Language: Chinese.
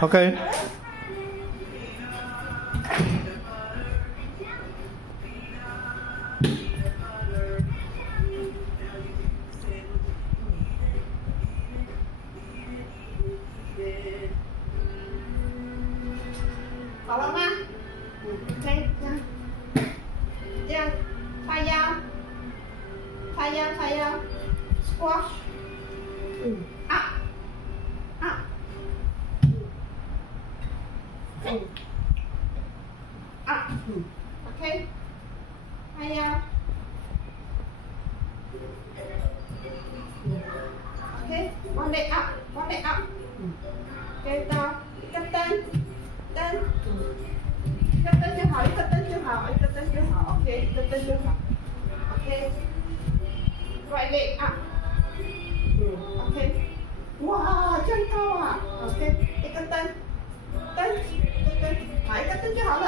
OK。好了吗？OK， 这样，叉腰，squash， up， up，OK， 叉腰，OK， one leg up，OK， 到一个蹬，一个蹬就好，OK， 一个蹬就好，OK，right leg up，OK， 哇，这样高啊，OK， 一个蹬，好，一个蹬就好了。